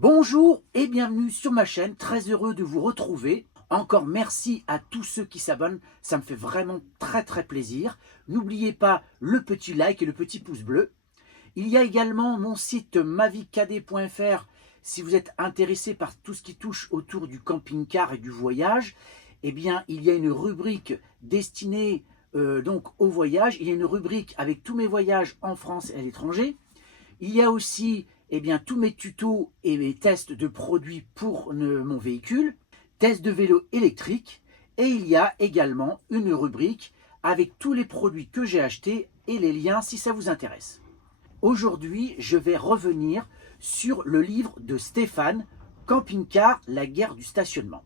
Bonjour et bienvenue sur ma chaîne, très heureux de vous retrouver. Encore merci à tous ceux qui s'abonnent, ça me fait vraiment très plaisir. N'oubliez pas le petit like et le petit pouce bleu. Il y a également mon site mavicad.fr si vous êtes intéressé par tout ce qui touche autour du camping-car et du voyage. Eh bien, il y a une rubrique destinée donc au voyage. Il y a une rubrique avec tous mes voyages en France et à l'étranger. Il y a aussi tous mes tutos et mes tests de produits pour mon véhicule, tests de vélo électrique, et il y a également une rubrique avec tous les produits que j'ai achetés et les liens si ça vous intéresse. Aujourd'hui, je vais revenir sur le livre de Stéphane, Camping-car, la guerre du stationnement.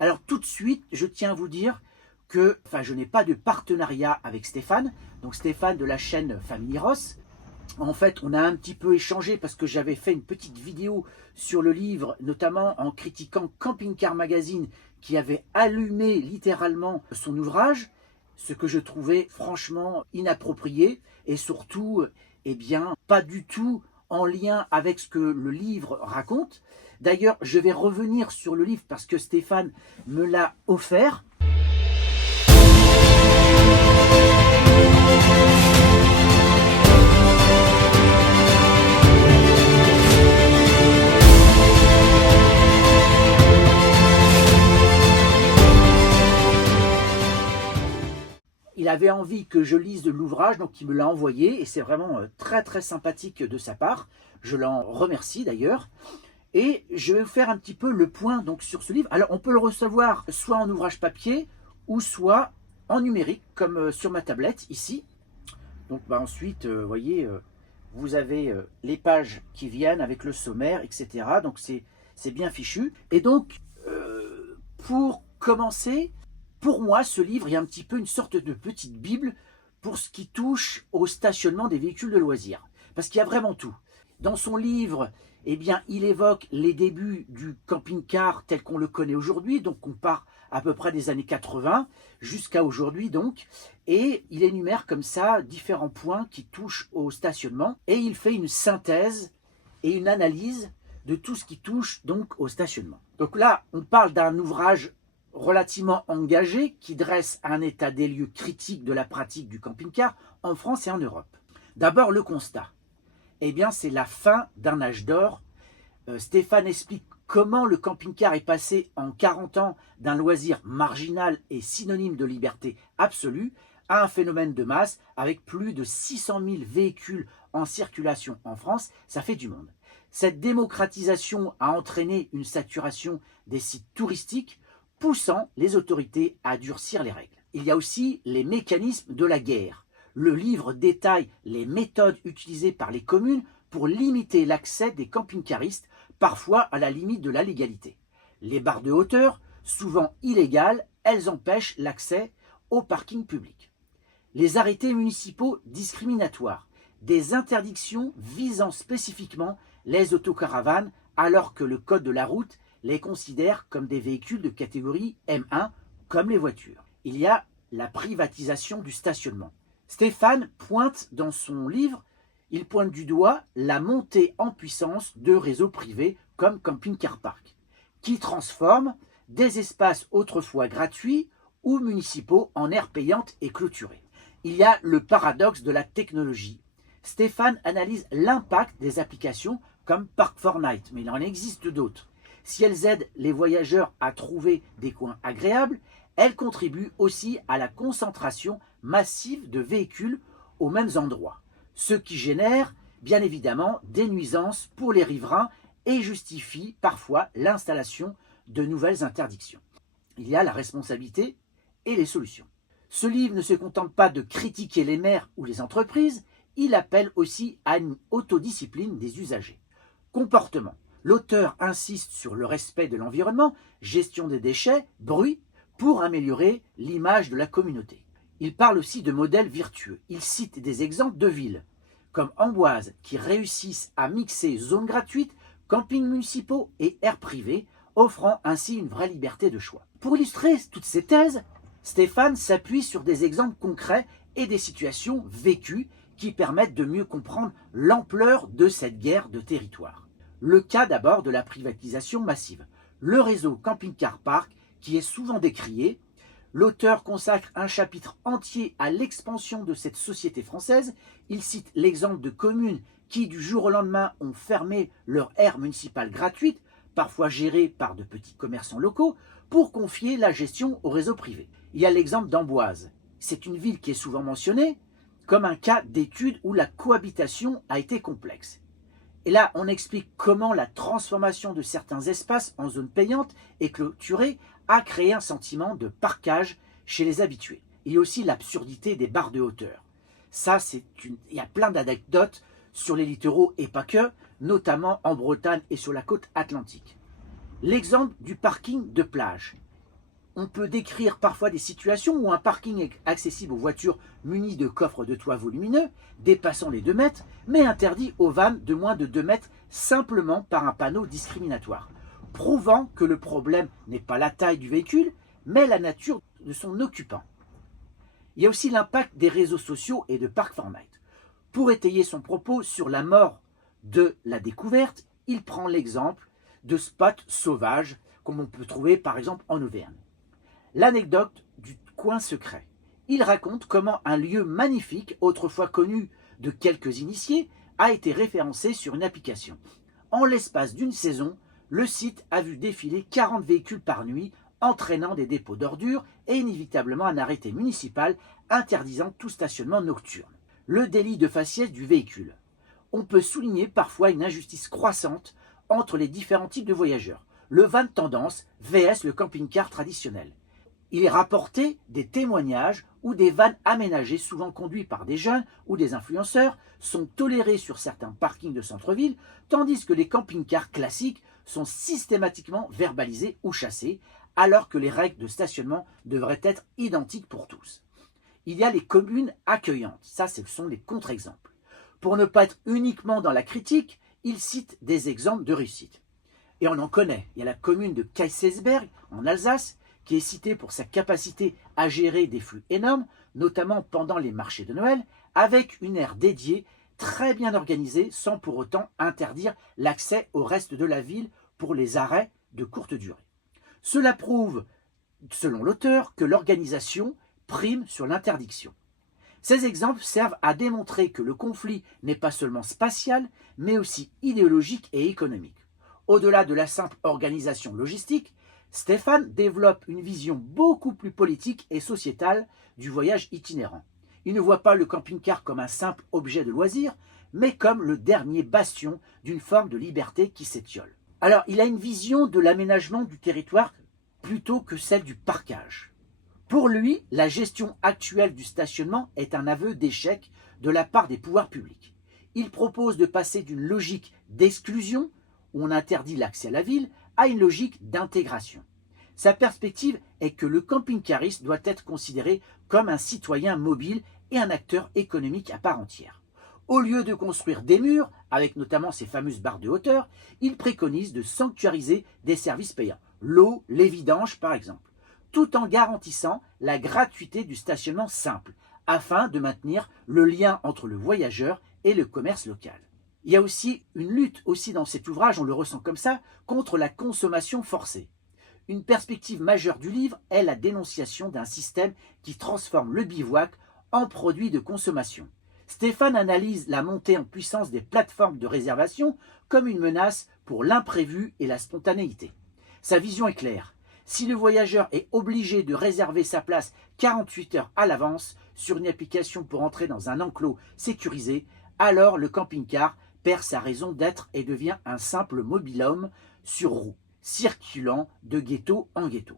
Alors tout de suite, je tiens à vous dire que je n'ai pas de partenariat avec Stéphane, donc Stéphane de la chaîne Family Ross. En fait, on a un petit peu échangé parce que j'avais fait une petite vidéo sur le livre, notamment en critiquant Camping Car Magazine qui avait allumé littéralement son ouvrage, ce que je trouvais franchement inapproprié et surtout, pas du tout en lien avec ce que le livre raconte. D'ailleurs, je vais revenir sur le livre parce que Stéphane me l'a offert. Il avait envie que je lise de l'ouvrage, donc il me l'a envoyé, et c'est vraiment très sympathique de sa part. Je l'en remercie d'ailleurs. Et je vais vous faire un petit peu le point donc, sur ce livre. Alors on peut le recevoir soit en ouvrage papier, ou soit en numérique, comme sur ma tablette ici. Donc ensuite, vous voyez, vous avez les pages qui viennent avec le sommaire, etc. Donc c'est bien fichu. Et donc, pour commencer, pour moi, ce livre est un petit peu une sorte de petite bible pour ce qui touche au stationnement des véhicules de loisirs. Parce qu'il y a vraiment tout. Dans son livre, il évoque les débuts du camping-car tel qu'on le connaît aujourd'hui. Donc on part à peu près des années 80 jusqu'à aujourd'hui donc. Et il énumère comme ça différents points qui touchent au stationnement. Et il fait une synthèse et une analyse de tout ce qui touche donc au stationnement. Donc là, on parle d'un ouvrage relativement engagé qui dresse un état des lieux critique de la pratique du camping-car en France et en Europe. D'abord, le constat. C'est la fin d'un âge d'or. Stéphane explique comment le camping-car est passé en 40 ans d'un loisir marginal et synonyme de liberté absolue à un phénomène de masse avec plus de 600 000 véhicules en circulation en France. Ça fait du monde. Cette démocratisation a entraîné une saturation des sites touristiques, poussant les autorités à durcir les règles. Il y a aussi les mécanismes de la guerre. Le livre détaille les méthodes utilisées par les communes pour limiter l'accès des camping-caristes, parfois à la limite de la légalité. Les barres de hauteur, souvent illégales, elles empêchent l'accès au parking public. Les arrêtés municipaux discriminatoires, des interdictions visant spécifiquement les autocaravanes, alors que le code de la route les considère comme des véhicules de catégorie M1, comme les voitures. Il y a la privatisation du stationnement. Stéphane pointe dans son livre, il pointe du doigt la montée en puissance de réseaux privés comme Camping Car Park, qui transforment des espaces autrefois gratuits ou municipaux en aires payantes et clôturées. Il y a le paradoxe de la technologie. Stéphane analyse l'impact des applications comme Park4Night, mais il en existe d'autres. Si elles aident les voyageurs à trouver des coins agréables, elles contribuent aussi à la concentration massive de véhicules aux mêmes endroits, ce qui génère bien évidemment des nuisances pour les riverains et justifie parfois l'installation de nouvelles interdictions. Il y a la responsabilité et les solutions. Ce livre ne se contente pas de critiquer les maires ou les entreprises, il appelle aussi à une autodiscipline des usagers. Comportement. L'auteur insiste sur le respect de l'environnement, gestion des déchets, bruit, pour améliorer l'image de la communauté. Il parle aussi de modèles vertueux. Il cite des exemples de villes, comme Amboise, qui réussissent à mixer zones gratuites, campings municipaux et aires privées, offrant ainsi une vraie liberté de choix. Pour illustrer toutes ces thèses, Stéphane s'appuie sur des exemples concrets et des situations vécues qui permettent de mieux comprendre l'ampleur de cette guerre de territoire. Le cas d'abord de la privatisation massive. Le réseau camping-car park, qui est souvent décrié, l'auteur consacre un chapitre entier à l'expansion de cette société française. Il cite l'exemple de communes qui, du jour au lendemain, ont fermé leur aire municipale gratuite, parfois gérée par de petits commerçants locaux, pour confier la gestion au réseau privé. Il y a l'exemple d'Amboise. C'est une ville qui est souvent mentionnée comme un cas d'étude où la cohabitation a été complexe. Et là, on explique comment la transformation de certains espaces en zones payantes et clôturées a créé un sentiment de parkage chez les habitués. Il y a aussi l'absurdité des barres de hauteur. Ça, il y a plein d'anecdotes sur les littoraux et pas que, notamment en Bretagne et sur la côte atlantique. L'exemple du parking de plage. On peut décrire parfois des situations où un parking est accessible aux voitures munies de coffres de toit volumineux, dépassant les 2 mètres, mais interdit aux vannes de moins de 2 mètres simplement par un panneau discriminatoire, prouvant que le problème n'est pas la taille du véhicule, mais la nature de son occupant. Il y a aussi l'impact des réseaux sociaux et de Park4Night. Pour étayer son propos sur la mort de la découverte, il prend l'exemple de spots sauvages, comme on peut trouver par exemple en Auvergne. L'anecdote du coin secret. Il raconte comment un lieu magnifique, autrefois connu de quelques initiés, a été référencé sur une application. En l'espace d'une saison, le site a vu défiler 40 véhicules par nuit, entraînant des dépôts d'ordures et inévitablement un arrêté municipal interdisant tout stationnement nocturne. Le délit de faciès du véhicule. On peut souligner parfois une injustice croissante entre les différents types de voyageurs. Le van tendance vs le camping-car traditionnel. Il est rapporté des témoignages où des vannes aménagées, souvent conduits par des jeunes ou des influenceurs, sont tolérés sur certains parkings de centre-ville, tandis que les camping-cars classiques sont systématiquement verbalisés ou chassés, alors que les règles de stationnement devraient être identiques pour tous. Il y a les communes accueillantes, ça ce sont les contre-exemples. Pour ne pas être uniquement dans la critique, il cite des exemples de réussite. Et on en connaît, il y a la commune de Kaysersberg en Alsace, qui est cité pour sa capacité à gérer des flux énormes, notamment pendant les marchés de Noël, avec une aire dédiée très bien organisée sans pour autant interdire l'accès au reste de la ville pour les arrêts de courte durée. Cela prouve, selon l'auteur, que l'organisation prime sur l'interdiction. Ces exemples servent à démontrer que le conflit n'est pas seulement spatial, mais aussi idéologique et économique. Au-delà de la simple organisation logistique, Stéphane développe une vision beaucoup plus politique et sociétale du voyage itinérant. Il ne voit pas le camping-car comme un simple objet de loisir, mais comme le dernier bastion d'une forme de liberté qui s'étiole. Alors, il a une vision de l'aménagement du territoire plutôt que celle du parkage. Pour lui, la gestion actuelle du stationnement est un aveu d'échec de la part des pouvoirs publics. Il propose de passer d'une logique d'exclusion, où on interdit l'accès à la ville, à une logique d'intégration. Sa perspective est que le camping-cariste doit être considéré comme un citoyen mobile et un acteur économique à part entière. Au lieu de construire des murs, avec notamment ces fameuses barres de hauteur, il préconise de sanctuariser des services payants, l'eau, les vidanges par exemple, tout en garantissant la gratuité du stationnement simple, afin de maintenir le lien entre le voyageur et le commerce local. Il y a aussi une lutte dans cet ouvrage, on le ressent comme ça, contre la consommation forcée. Une perspective majeure du livre est la dénonciation d'un système qui transforme le bivouac en produit de consommation. Stéphane analyse la montée en puissance des plateformes de réservation comme une menace pour l'imprévu et la spontanéité. Sa vision est claire. Si le voyageur est obligé de réserver sa place 48 heures à l'avance sur une application pour entrer dans un enclos sécurisé, alors le camping-car perd sa raison d'être et devient un simple mobil-home sur roue, circulant de ghetto en ghetto.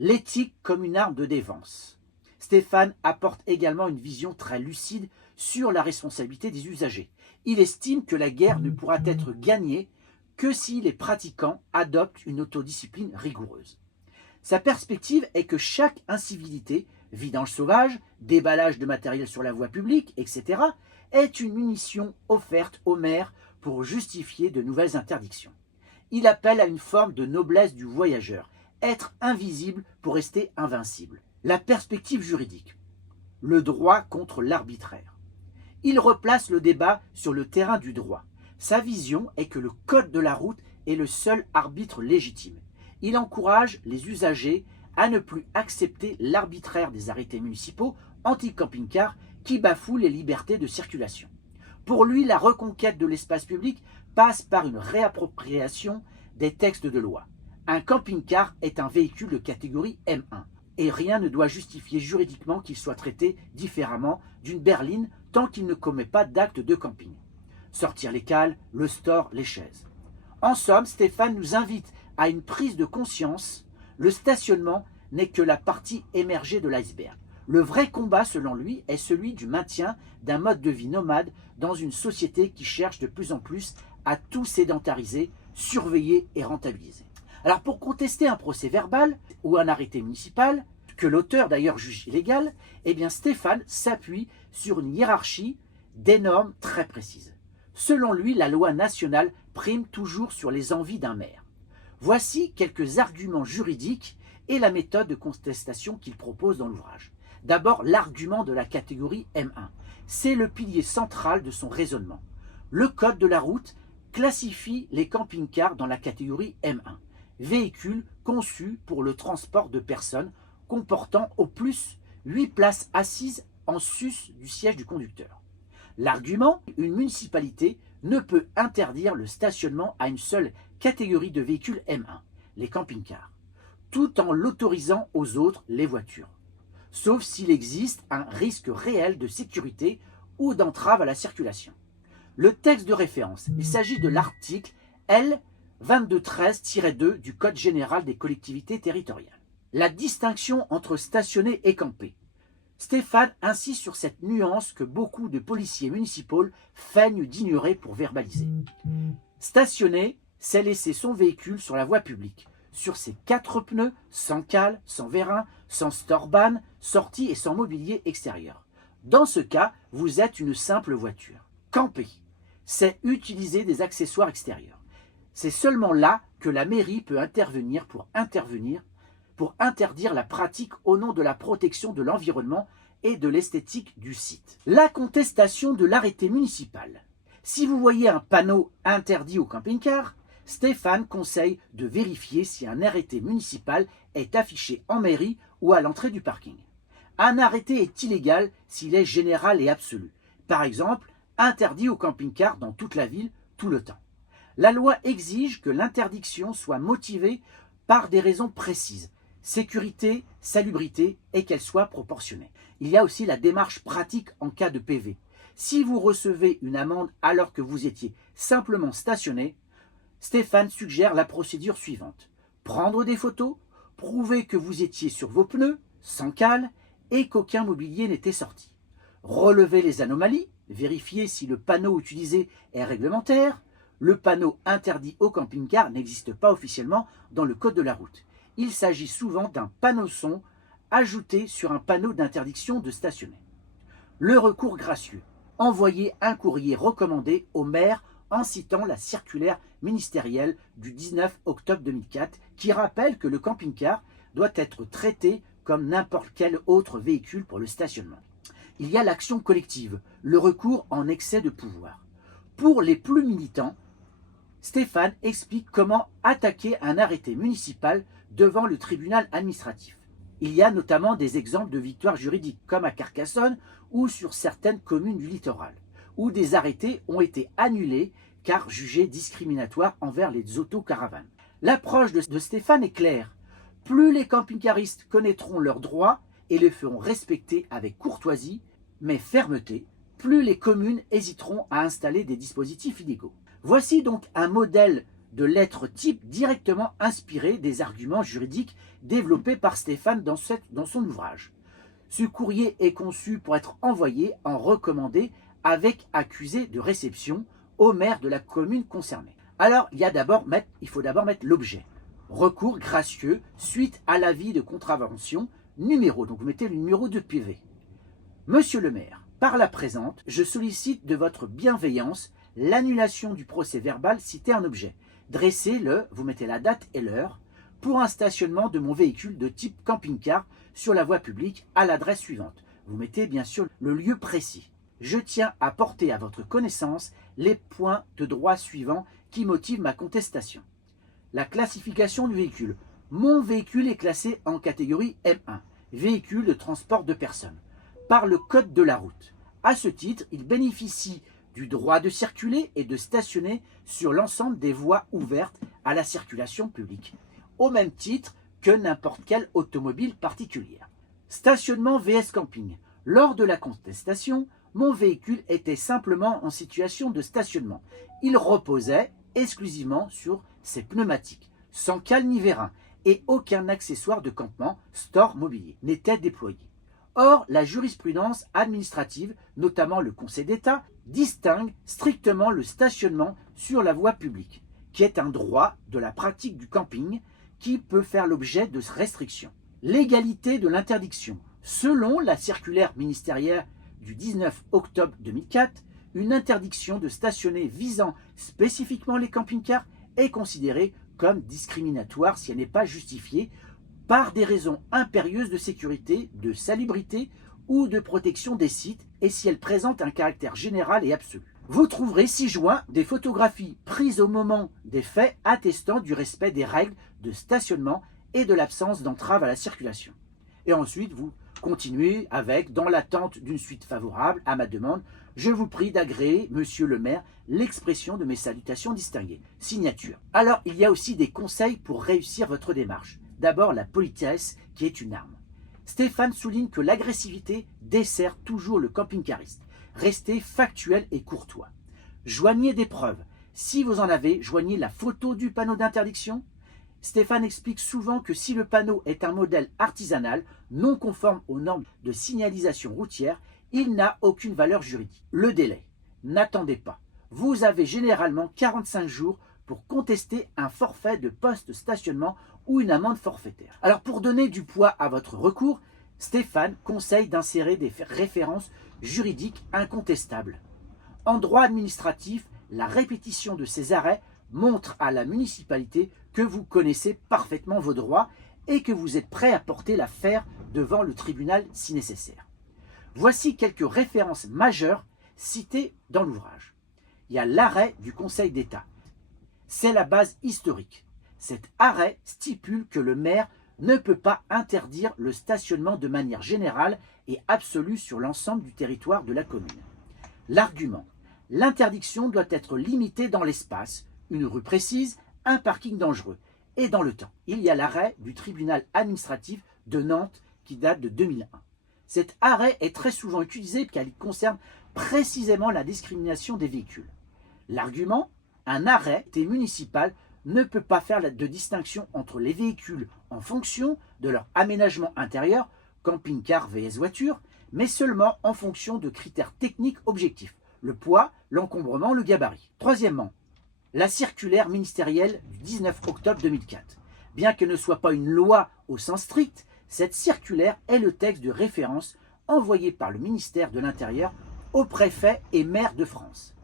L'éthique comme une arme de défense. Stéphane apporte également une vision très lucide sur la responsabilité des usagers. Il estime que la guerre ne pourra être gagnée que si les pratiquants adoptent une autodiscipline rigoureuse. Sa perspective est que chaque incivilité, vidange sauvage, déballage de matériel sur la voie publique, etc., est une munition offerte aux maires pour justifier de nouvelles interdictions. Il appelle à une forme de noblesse du voyageur, être invisible pour rester invincible. La perspective juridique, le droit contre l'arbitraire. Il replace le débat sur le terrain du droit. Sa vision est que le code de la route est le seul arbitre légitime. Il encourage les usagers à ne plus accepter l'arbitraire des arrêtés municipaux anti-camping-car qui bafouent les libertés de circulation. Pour lui, la reconquête de l'espace public passe par une réappropriation des textes de loi. Un camping-car est un véhicule de catégorie M1 et rien ne doit justifier juridiquement qu'il soit traité différemment d'une berline tant qu'il ne commet pas d'acte de camping. Sortir les cales, le store, les chaises. En somme, Stéphane nous invite à une prise de conscience. Le stationnement n'est que la partie émergée de l'iceberg. Le vrai combat, selon lui, est celui du maintien d'un mode de vie nomade dans une société qui cherche de plus en plus à tout sédentariser, surveiller et rentabiliser. Alors pour contester un procès verbal ou un arrêté municipal, que l'auteur d'ailleurs juge illégal, eh bien Stéphane s'appuie sur une hiérarchie des normes très précises. Selon lui, la loi nationale prime toujours sur les envies d'un maire. Voici quelques arguments juridiques et la méthode de contestation qu'il propose dans l'ouvrage. D'abord, l'argument de la catégorie M1. C'est le pilier central de son raisonnement. Le code de la route classifie les camping-cars dans la catégorie M1, véhicules conçus pour le transport de personnes comportant au plus 8 places assises en sus du siège du conducteur. L'argument, une municipalité ne peut interdire le stationnement à une seule catégorie de véhicules M1, les camping-cars, tout en l'autorisant aux autres, les voitures, sauf s'il existe un risque réel de sécurité ou d'entrave à la circulation. Le texte de référence, il s'agit de l'article L. 2213-2 du Code général des collectivités territoriales. La distinction entre stationner et camper. Stéphane insiste sur cette nuance que beaucoup de policiers municipaux feignent d'ignorer pour verbaliser. Stationner, c'est laisser son véhicule sur la voie publique, sur ses 4 pneus, sans cale, sans vérin, sans storban, sortie et sans mobilier extérieur. Dans ce cas, vous êtes une simple voiture. Camper, c'est utiliser des accessoires extérieurs. C'est seulement là que la mairie peut intervenir pour interdire la pratique au nom de la protection de l'environnement et de l'esthétique du site. La contestation de l'arrêté municipal. Si vous voyez un panneau interdit au camping-car, Stéphane conseille de vérifier si un arrêté municipal est affiché en mairie ou à l'entrée du parking. Un arrêté est illégal s'il est général et absolu. Par exemple, interdit au camping-car dans toute la ville tout le temps. La loi exige que l'interdiction soit motivée par des raisons précises, sécurité, salubrité et qu'elle soit proportionnée. Il y a aussi la démarche pratique en cas de PV. Si vous recevez une amende alors que vous étiez simplement stationné, Stéphane suggère la procédure suivante. Prendre des photos, prouver que vous étiez sur vos pneus, sans cale, et qu'aucun mobilier n'était sorti. Relever les anomalies, vérifier si le panneau utilisé est réglementaire. Le panneau interdit au camping-car n'existe pas officiellement dans le code de la route. Il s'agit souvent d'un panneau son ajouté sur un panneau d'interdiction de stationner. Le recours gracieux. Envoyer un courrier recommandé au maire en citant la circulaire ministérielle du 19 octobre 2004 qui rappelle que le camping-car doit être traité comme n'importe quel autre véhicule pour le stationnement. Il y a l'action collective, le recours en excès de pouvoir. Pour les plus militants, Stéphane explique comment attaquer un arrêté municipal devant le tribunal administratif. Il y a notamment des exemples de victoires juridiques, comme à Carcassonne ou sur certaines communes du littoral, où des arrêtés ont été annulés car jugés discriminatoires envers les autocaravanes. L'approche de Stéphane est claire. Plus les camping-caristes connaîtront leurs droits et les feront respecter avec courtoisie, mais fermeté, plus les communes hésiteront à installer des dispositifs illégaux. Voici donc un modèle de lettre type directement inspiré des arguments juridiques développés par Stéphane dans son ouvrage. Ce courrier est conçu pour être envoyé en recommandé avec accusé de réception au maire de la commune concernée. Alors, il faut d'abord mettre l'objet. Recours gracieux suite à l'avis de contravention numéro. Donc vous mettez le numéro de PV. Monsieur le maire, par la présente, je sollicite de votre bienveillance l'annulation du procès verbal cité en objet. Dressez-le, vous mettez la date et l'heure, pour un stationnement de mon véhicule de type camping-car sur la voie publique à l'adresse suivante. Vous mettez bien sûr le lieu précis. Je tiens à porter à votre connaissance les points de droit suivants qui motivent ma contestation. La classification du véhicule. Mon véhicule est classé en catégorie M1, véhicule de transport de personnes, par le code de la route. À ce titre, il bénéficie du droit de circuler et de stationner sur l'ensemble des voies ouvertes à la circulation publique, au même titre que n'importe quelle automobile particulière. Stationnement vs camping. Lors de la contestation, mon véhicule était simplement en situation de stationnement. Il reposait exclusivement sur ses pneumatiques, sans cale ni vérin, et aucun accessoire de campement, store mobilier, n'était déployé. Or, la jurisprudence administrative, notamment le Conseil d'État, distingue strictement le stationnement sur la voie publique, qui est un droit de la pratique du camping qui peut faire l'objet de restrictions. Légalité de l'interdiction. Selon la circulaire ministérielle du 19 octobre 2004, une interdiction de stationner visant spécifiquement les camping-cars est considérée comme discriminatoire si elle n'est pas justifiée par des raisons impérieuses de sécurité, de salubrité ou de protection des sites et si elle présente un caractère général et absolu. Vous trouverez ci-joint des photographies prises au moment des faits attestant du respect des règles de stationnement et de l'absence d'entrave à la circulation. Et ensuite, vous continuez avec, dans l'attente d'une suite favorable à ma demande, je vous prie d'agréer, monsieur le maire, l'expression de mes salutations distinguées. Signature. Alors, il y a aussi des conseils pour réussir votre démarche. D'abord, la politesse qui est une arme. Stéphane souligne que l'agressivité dessert toujours le camping-cariste. Restez factuel et courtois. Joignez des preuves. Si vous en avez, joignez la photo du panneau d'interdiction. Stéphane explique souvent que si le panneau est un modèle artisanal, non conforme aux normes de signalisation routière, il n'a aucune valeur juridique. Le délai. N'attendez pas. Vous avez généralement 45 jours pour contester un forfait de post-stationnement ou une amende forfaitaire. Alors pour donner du poids à votre recours, Stéphane conseille d'insérer des références juridiques incontestables. En droit administratif, la répétition de ces arrêts montre à la municipalité que vous connaissez parfaitement vos droits et que vous êtes prêt à porter l'affaire devant le tribunal si nécessaire. Voici quelques références majeures citées dans l'ouvrage. Il y a l'arrêt du Conseil d'État. C'est la base historique. Cet arrêt stipule que le maire ne peut pas interdire le stationnement de manière générale et absolue sur l'ensemble du territoire de la commune. L'argument. L'interdiction doit être limitée dans l'espace, une rue précise, un parking dangereux, et dans le temps. Il y a l'arrêt du tribunal administratif de Nantes qui date de 2001. Cet arrêt est très souvent utilisé car il concerne précisément la discrimination des véhicules. L'argument, un arrêté municipal ne peut pas faire de distinction entre les véhicules en fonction de leur aménagement intérieur, camping-car vs voiture, mais seulement en fonction de critères techniques objectifs, le poids, l'encombrement, le gabarit. Troisièmement, la circulaire ministérielle du 19 octobre 2004. Bien qu'elle ne soit pas une loi au sens strict, cette circulaire est le texte de référence envoyé par le ministère de l'Intérieur aux préfets et maires de France.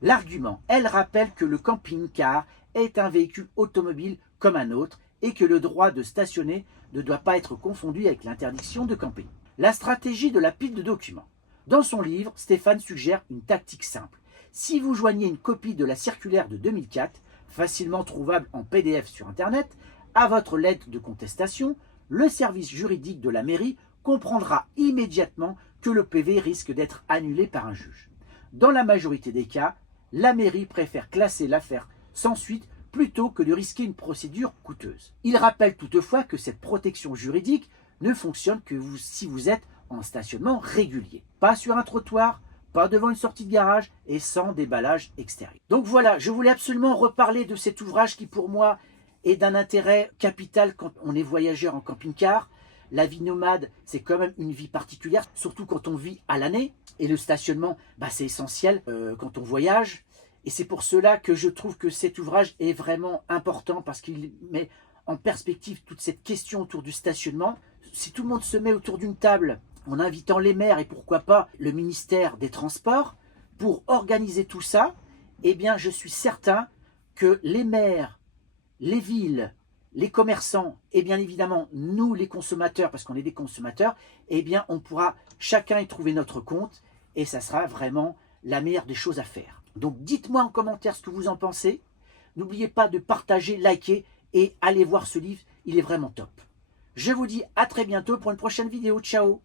L'argument, elle rappelle que le camping-car est un véhicule automobile comme un autre et que le droit de stationner ne doit pas être confondu avec l'interdiction de camper. La stratégie de la pile de documents. Dans son livre, Stéphane suggère une tactique simple. Si vous joignez une copie de la circulaire de 2004, facilement trouvable en PDF sur Internet, à votre lettre de contestation, le service juridique de la mairie comprendra immédiatement que le PV risque d'être annulé par un juge. Dans la majorité des cas, la mairie préfère classer l'affaire sans suite plutôt que de risquer une procédure coûteuse. Il rappelle toutefois que cette protection juridique ne fonctionne que si vous êtes en stationnement régulier. Pas sur un trottoir, pas devant une sortie de garage et sans déballage extérieur. Donc voilà, je voulais absolument reparler de cet ouvrage qui pour moi est d'un intérêt capital quand on est voyageur en camping-car. La vie nomade, c'est quand même une vie particulière, surtout quand on vit à l'année. Et le stationnement, c'est essentiel quand on voyage. Et c'est pour cela que je trouve que cet ouvrage est vraiment important parce qu'il met en perspective toute cette question autour du stationnement. Si tout le monde se met autour d'une table en invitant les maires et pourquoi pas le ministère des Transports pour organiser tout ça, eh bien je suis certain que les maires, les villes, les commerçants et bien évidemment nous les consommateurs, parce qu'on est des consommateurs, eh bien on pourra chacun y trouver notre compte et ça sera vraiment la meilleure des choses à faire. Donc dites-moi en commentaire ce que vous en pensez. N'oubliez pas de partager, liker et allez voir ce livre, il est vraiment top. Je vous dis à très bientôt pour une prochaine vidéo. Ciao!